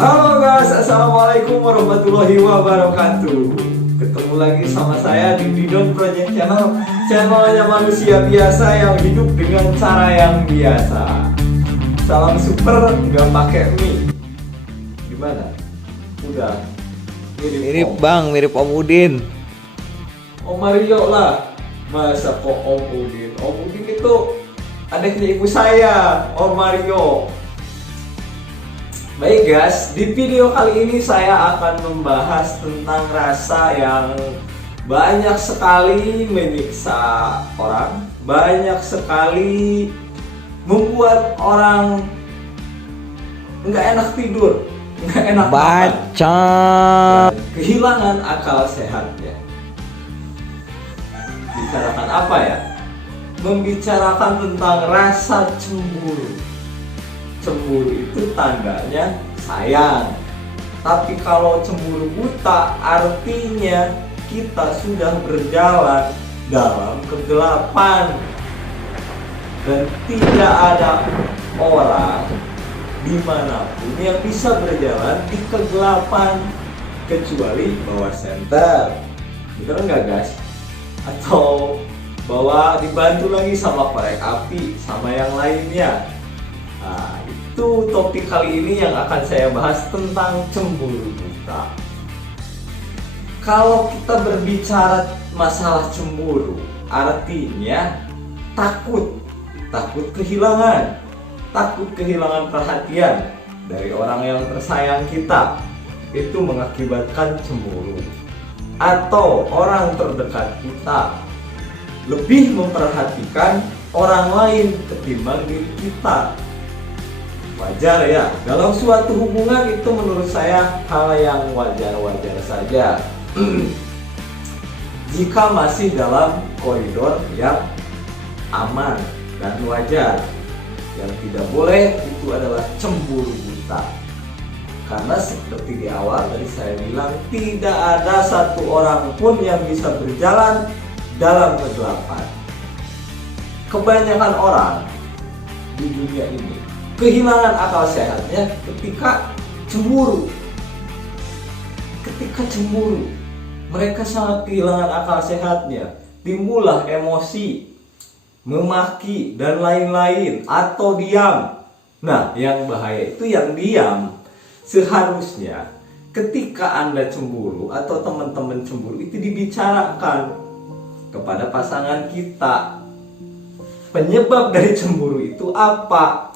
Halo guys, assalamualaikum warahmatullahi wabarakatuh. Ketemu lagi sama saya di Didon Project Channel, channelnya manusia biasa yang hidup dengan cara yang biasa. Salam super, nggak pakai mie. Gimana? Udah Mirip bang, mirip Om Udin. Om Mario lah. Masa kok Om Udin? Om Udin itu adiknya ibu saya, Om Mario. Baik guys, di video kali ini saya akan membahas tentang rasa yang banyak sekali menyiksa orang, banyak sekali membuat orang nggak enak tidur, nggak enak makan, Baca. kehilangan akal sehatnya. Bicarakan apa ya? Membicarakan tentang rasa cemburu. Cemburu itu tandanya sayang. Tapi kalau cemburu buta artinya kita sudah berjalan dalam kegelapan. Dan tidak ada orang dimanapun yang bisa berjalan di kegelapan kecuali bawa senter. Bener nggak guys? Atau dibantu lagi sama korek api sama yang lainnya. Nah, itu topik kali ini yang akan saya bahas tentang cemburu buta. Kalau kita berbicara masalah cemburu, artinya takut kehilangan, takut kehilangan perhatian dari orang yang tersayang kita. Itu mengakibatkan cemburu. Atau orang terdekat kita lebih memperhatikan orang lain ketimbang diri kita. Wajar ya, dalam suatu hubungan itu menurut saya hal yang wajar-wajar saja. Jika masih dalam koridor yang aman dan wajar. Yang tidak boleh itu adalah cemburu buta. Karena seperti di awal tadi saya bilang, tidak ada satu orang pun yang bisa berjalan dalam kegelapan. Kebanyakan orang di dunia ini kehilangan akal sehatnya ketika cemburu. Ketika cemburu, mereka sangat kehilangan akal sehatnya. Timbullah emosi, memaki dan lain-lain, atau diam. Nah, yang bahaya itu yang diam. Seharusnya ketika Anda cemburu atau teman-teman cemburu itu dibicarakan kepada pasangan kita. Penyebab dari cemburu itu apa?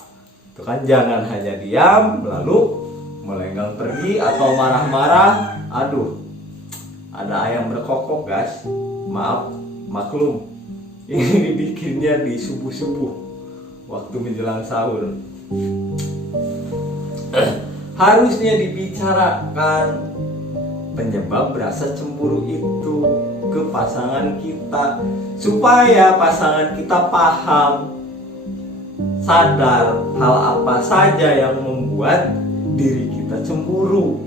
Itu kan jangan hanya diam lalu melenggang pergi atau marah-marah. Aduh, ada ayam berkokok guys. Maaf, maklum. Ini dibikinnya di subuh-subuh waktu menjelang sahur. Harusnya dibicarakan penyebab rasa cemburu itu ke pasangan kita, supaya pasangan kita paham, sadar hal apa saja yang membuat diri kita cemburu.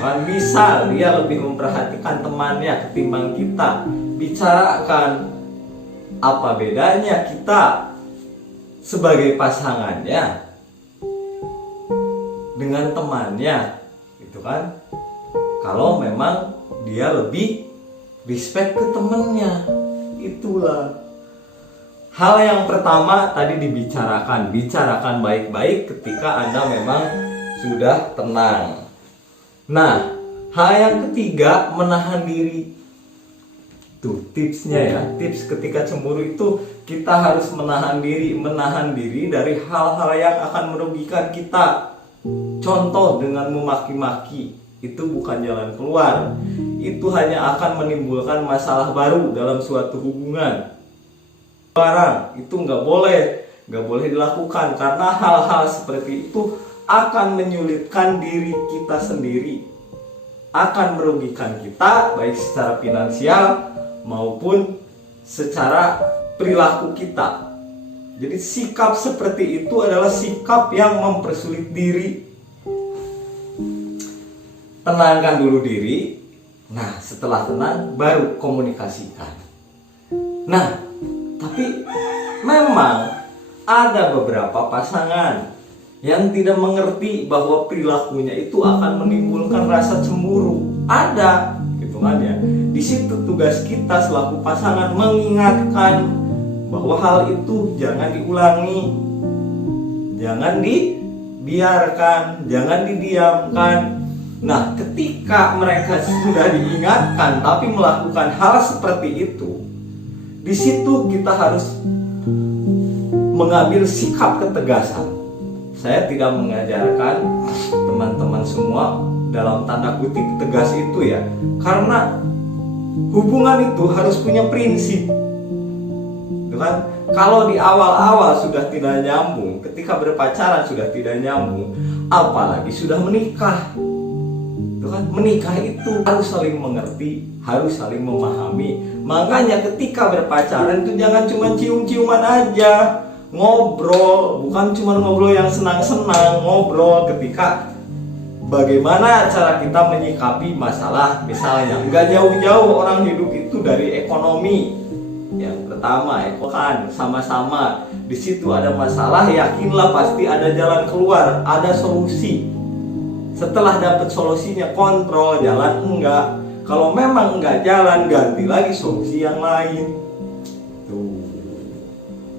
Kan misal dia lebih memperhatikan temannya ketimbang kita, bicarakan apa bedanya kita sebagai pasangannya dengan temannya, gitu kan? Kalau memang dia lebih respect ke temennya, itulah hal yang pertama tadi dibicarakan. Bicarakan baik-baik ketika Anda memang sudah tenang. Nah, hal yang ketiga, menahan diri. Tuh tipsnya ya, tips ketika cemburu itu kita harus menahan diri dari hal-hal yang akan merugikan kita. Contoh dengan memaki-maki, itu bukan jalan keluar. Itu hanya akan menimbulkan masalah baru dalam suatu hubungan. Barang itu nggak boleh dilakukan, karena hal-hal seperti itu akan menyulitkan diri kita sendiri, akan merugikan kita baik secara finansial maupun secara perilaku kita. Jadi sikap seperti itu adalah sikap yang mempersulit diri. Tenangkan dulu diri. Nah, setelah tenang baru komunikasikan. Nah, tapi memang ada beberapa pasangan yang tidak mengerti bahwa perilakunya itu akan menimbulkan rasa cemburu. Ada, gitu kan ya. Di situ tugas kita selaku pasangan mengingatkan bahwa hal itu jangan diulangi, jangan dibiarkan, jangan didiamkan. Nah, ketika mereka sudah diingatkan tapi melakukan hal seperti itu, di situ kita harus mengambil sikap ketegasan. Saya tidak mengajarkan teman-teman semua dalam tanda kutip tegas itu ya, karena hubungan itu harus punya prinsip. Kan? Kalau di awal-awal sudah tidak nyambung, ketika berpacaran sudah tidak nyambung, apalagi sudah menikah. Kan? Menikah itu harus saling mengerti, harus saling memahami. Makanya ketika berpacaran itu jangan cuma cium-ciuman aja, ngobrol, bukan cuma ngobrol yang senang-senang, ngobrol ketika bagaimana cara kita menyikapi masalah. Misalnya nggak jauh-jauh orang hidup itu dari ekonomi. Yang pertama, kan sama-sama di situ ada masalah, yakinlah pasti ada jalan keluar, ada solusi. Setelah dapat solusinya, kontrol, jalan enggak. Kalau memang enggak jalan, ganti lagi solusi yang lain. Tuh.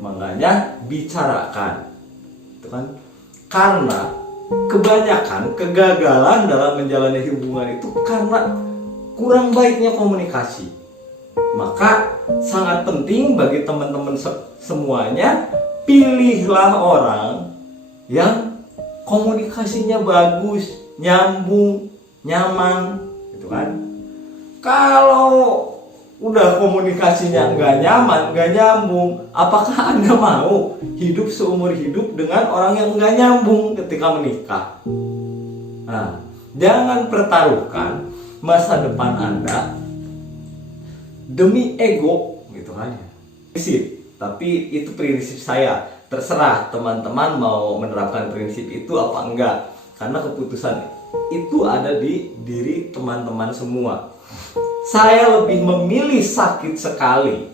Makanya bicarakan. Itu kan? Karena kebanyakan kegagalan dalam menjalani hubungan itu karena kurang baiknya komunikasi. Maka sangat penting bagi teman-teman semuanya, pilihlah orang yang komunikasinya bagus, nyambung, nyaman, gitu kan. Kalau udah komunikasinya nggak nyaman, nggak nyambung, apakah Anda mau hidup seumur hidup dengan orang yang nggak nyambung ketika menikah? Nah, jangan pertaruhkan masa depan Anda demi ego, gitu kan ya. Prinsip, tapi itu prinsip saya. Terserah teman-teman mau menerapkan prinsip itu apa enggak, karena keputusan itu ada di diri teman-teman semua. Saya lebih memilih sakit sekali,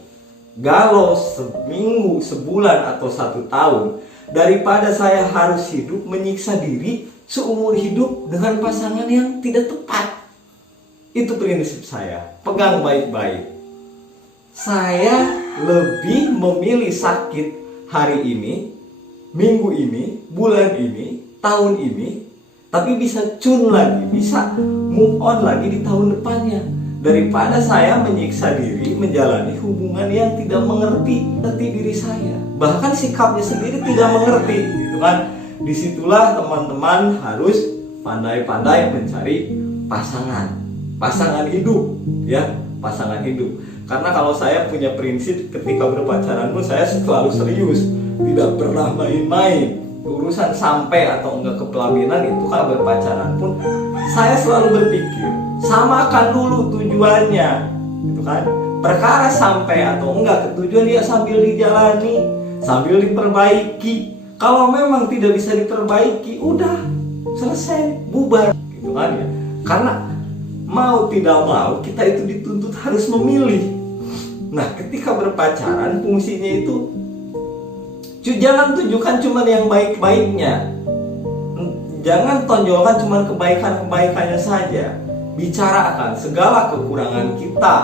galau seminggu, sebulan, atau 1 tahun, daripada saya harus hidup menyiksa diri seumur hidup dengan pasangan yang tidak tepat. Itu prinsip saya, pegang baik-baik. Saya lebih memilih sakit hari ini, minggu ini, bulan ini, tahun ini, tapi bisa cun lagi, bisa move on lagi di tahun depannya, daripada saya menyiksa diri menjalani hubungan yang tidak mengerti diri saya, bahkan sikapnya sendiri tidak mengerti, gitu kan. Disitulah teman-teman harus pandai-pandai mencari pasangan hidup, ya, pasangan hidup. Karena kalau saya punya prinsip ketika berpacaran pun saya selalu serius, tidak pernah main-main. Urusan sampai atau enggak kepelaminan itu kalau berpacaran pun saya selalu berpikir, samakan dulu tujuannya, gitu kan. Perkara sampai atau enggak ke tujuan dia sambil dijalani, sambil diperbaiki. Kalau memang tidak bisa diperbaiki, udah selesai, bubar, gitu kan ya. Karena mau tidak mau kita itu dituntut harus memilih. Nah, ketika berpacaran fungsinya itu jangan tunjukkan cuma yang baik-baiknya, jangan tonjolkan cuma kebaikan-kebaikannya saja. Bicarakan segala kekurangan kita,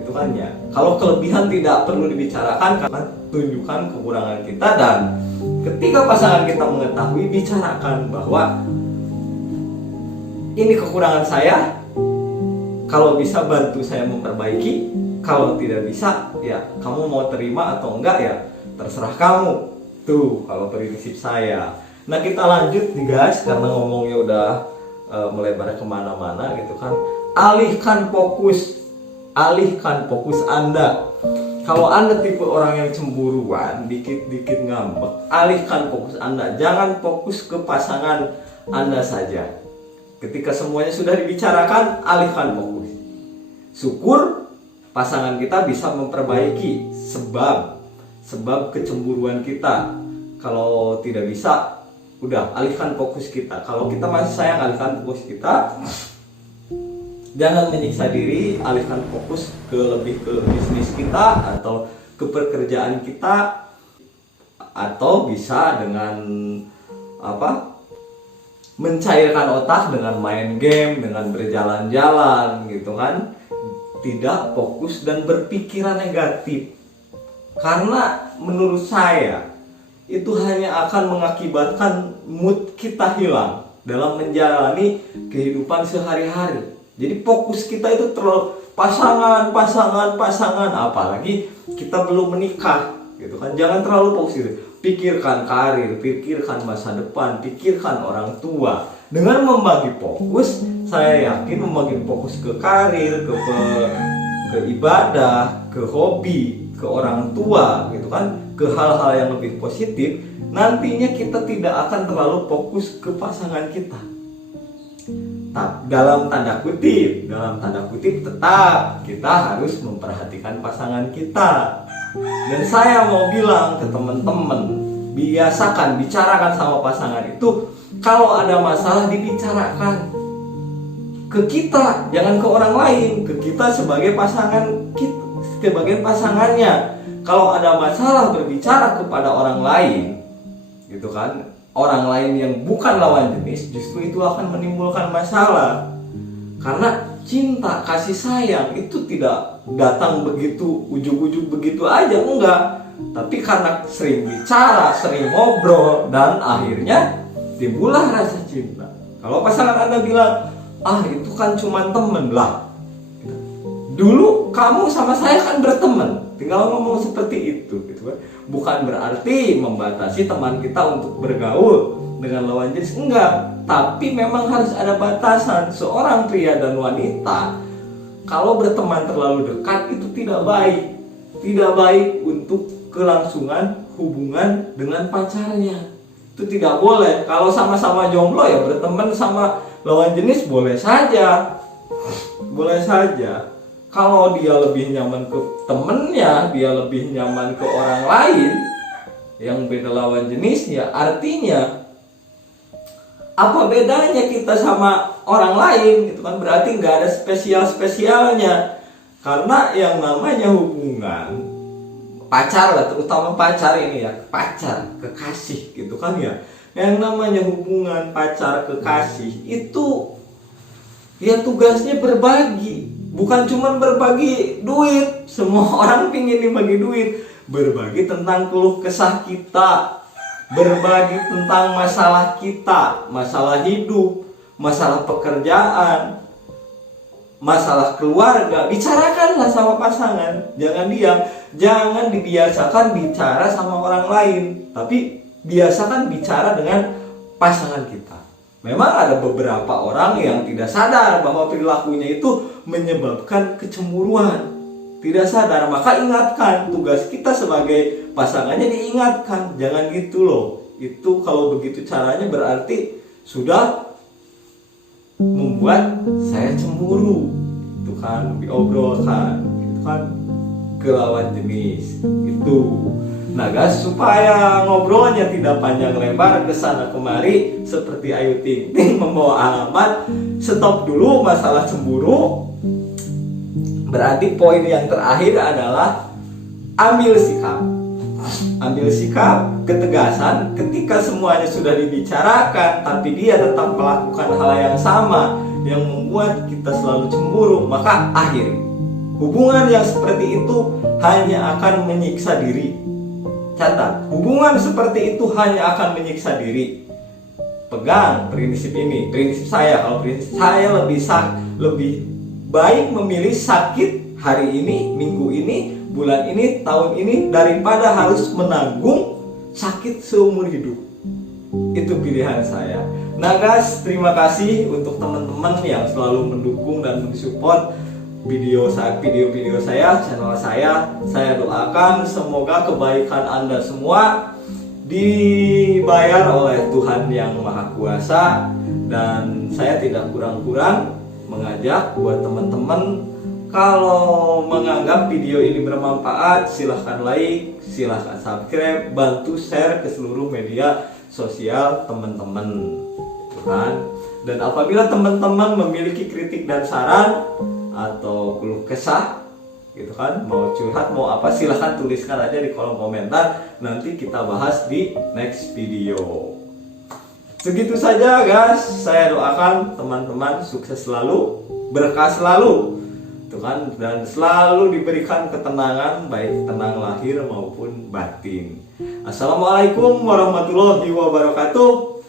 gitu kan ya. Kalau kelebihan tidak perlu dibicarakan, karena tunjukkan kekurangan kita. Dan ketika pasangan kita mengetahui, bicarakan bahwa ini kekurangan saya, kalau bisa bantu saya memperbaiki. Kalau tidak bisa, ya kamu mau terima atau enggak ya terserah kamu. Tuh kalau prinsip saya. Nah, kita lanjut nih guys, karena ngomongnya udah melebar kemana-mana, gitu kan. Alihkan fokus Anda. Kalau Anda tipe orang yang cemburuan, dikit-dikit ngambek, alihkan fokus Anda. Jangan fokus ke pasangan Anda saja. Ketika semuanya sudah dibicarakan, alihkan fokus. Syukur pasangan kita bisa memperbaiki sebab kecemburuan kita. Kalau tidak bisa, udah alihkan fokus kita. Kalau kita masih sayang, alihkan fokus kita. Jangan menyiksa diri, alihkan fokus lebih ke bisnis kita atau ke pekerjaan kita, atau bisa dengan mencairkan otak dengan main game, dengan berjalan-jalan gitu kan, tidak fokus dan berpikiran negatif. Karena menurut saya itu hanya akan mengakibatkan mood kita hilang dalam menjalani kehidupan sehari-hari. Jadi fokus kita itu terlalu pasangan, apalagi kita belum menikah gitu kan. Jangan terlalu fokus gitu. Pikirkan karir, pikirkan masa depan, pikirkan orang tua. Dengan membagi fokus, saya yakin membagi fokus ke karir, ke ibadah, ke hobi, ke orang tua gitu kan, ke hal-hal yang lebih positif, nantinya kita tidak akan terlalu fokus ke pasangan kita. Dalam tanda kutip tetap kita harus memperhatikan pasangan kita. Dan saya mau bilang ke teman-teman, biasakan bicarakan sama pasangan itu. Kalau ada masalah dibicarakan ke kita, jangan ke orang lain, ke kita sebagai pasangan kita, sebagai pasangannya. Kalau ada masalah berbicara kepada orang lain gitu kan, orang lain yang bukan lawan jenis, justru itu akan menimbulkan masalah. Karena cinta, kasih sayang itu tidak datang begitu ujug-ujug begitu aja, enggak. Tapi karena sering bicara, sering ngobrol, dan akhirnya timbullah rasa cinta. Kalau pasangan Anda bilang, itu kan cuma temen lah, dulu kamu sama saya kan berteman, tinggal ngomong seperti itu gitu kan. Bukan berarti membatasi teman kita untuk bergaul dengan lawan jenis, enggak. Tapi memang harus ada batasan. Seorang pria dan wanita kalau berteman terlalu dekat itu tidak baik. Tidak baik untuk kelangsungan hubungan dengan pacarnya. Itu tidak boleh. Kalau sama-sama jomblo ya berteman sama lawan jenis boleh saja. Boleh saja. Kalau dia lebih nyaman ke temennya, dia lebih nyaman ke orang lain yang beda lawan jenisnya, artinya apa bedanya kita sama orang lain gitu kan? Berarti nggak ada spesialnya. Karena yang namanya hubungan pacar lah, terutama pacar ini ya, pacar kekasih gitu kan ya. Yang namanya hubungan pacar kekasih itu ya tugasnya berbagi, bukan cuma berbagi duit. Semua orang pingin dibagi duit. Berbagi tentang keluh kesah kita, berbagi tentang masalah kita, masalah hidup, masalah pekerjaan, masalah keluarga. Bicarakanlah sama pasangan, jangan diam. Jangan dibiasakan bicara sama orang lain, tapi biasakan bicara dengan pasangan kita. Memang ada beberapa orang yang tidak sadar bahwa perilakunya itu menyebabkan kecemburuan. Tidak sadar, maka ingatkan. Tugas kita sebagai pasangannya diingatkan. Jangan gitu loh. Itu kalau begitu caranya berarti sudah membuat saya cemburu. Itu kan diobrolkan, itu kan ke lawan jenis. Itu. Nah guys, supaya ngobrolnya tidak panjang lebar kesana kemari seperti Ayu Ting Ting membawa alamat, stop dulu masalah cemburu. Berarti poin yang terakhir adalah ambil sikap. Ambil sikap, ketegasan. Ketika semuanya sudah dibicarakan tapi dia tetap melakukan hal yang sama yang membuat kita selalu cemburu, maka akhiri. Hubungan yang seperti itu hanya akan menyiksa diri. Catat, hubungan seperti itu hanya akan menyiksa diri. Pegang prinsip ini, prinsip saya. Kalau prinsip saya lebih baik memilih sakit hari ini, minggu ini, bulan ini, tahun ini, daripada harus menanggung sakit seumur hidup. Itu pilihan saya. Nah guys, terima kasih untuk teman-teman yang selalu mendukung dan mensupport video saya, channel saya. Saya doakan semoga kebaikan Anda semua dibayar oleh Tuhan yang Maha Kuasa. Dan saya tidak kurang-kurang mengajak buat teman-teman, kalau menganggap video ini bermanfaat, silahkan like, silahkan subscribe, bantu share ke seluruh media sosial teman-teman, kan? Dan apabila teman-teman memiliki kritik dan saran atau keluh kesah gitu kan, mau curhat mau apa, silahkan tuliskan aja di kolom komentar, nanti kita bahas di next video. Segitu saja guys, saya doakan teman-teman sukses selalu, berkah selalu tuh kan, dan selalu diberikan ketenangan baik tenang lahir maupun batin. Assalamualaikum warahmatullahi wabarakatuh.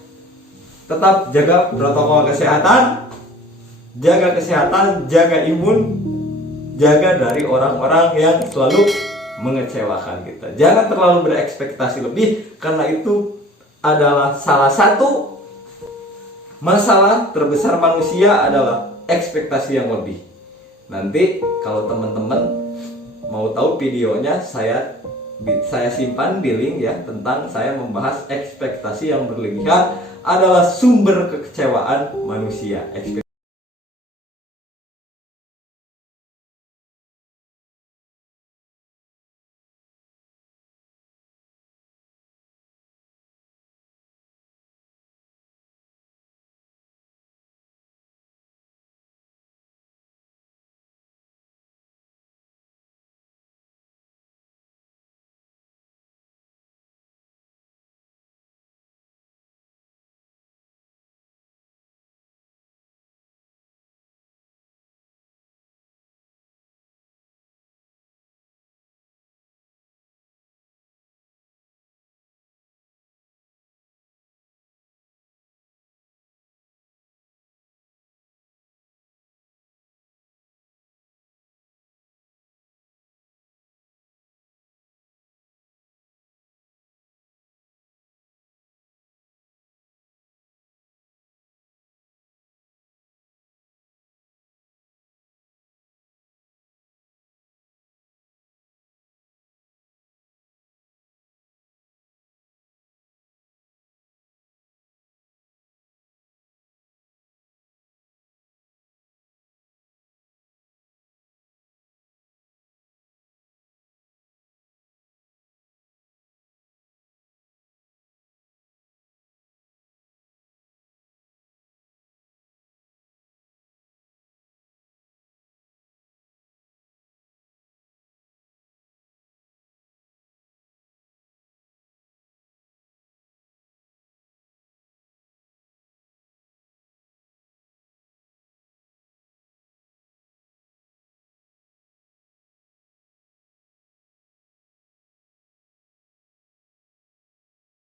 Tetap jaga protokol kesehatan, jaga imun, jaga dari orang-orang yang selalu mengecewakan kita. Jangan terlalu berekspektasi lebih, karena itu adalah salah satu masalah terbesar manusia adalah ekspektasi yang lebih. Nanti kalau teman-teman mau tahu videonya, saya simpan di link ya, tentang saya membahas ekspektasi yang berlebihan adalah sumber kekecewaan manusia.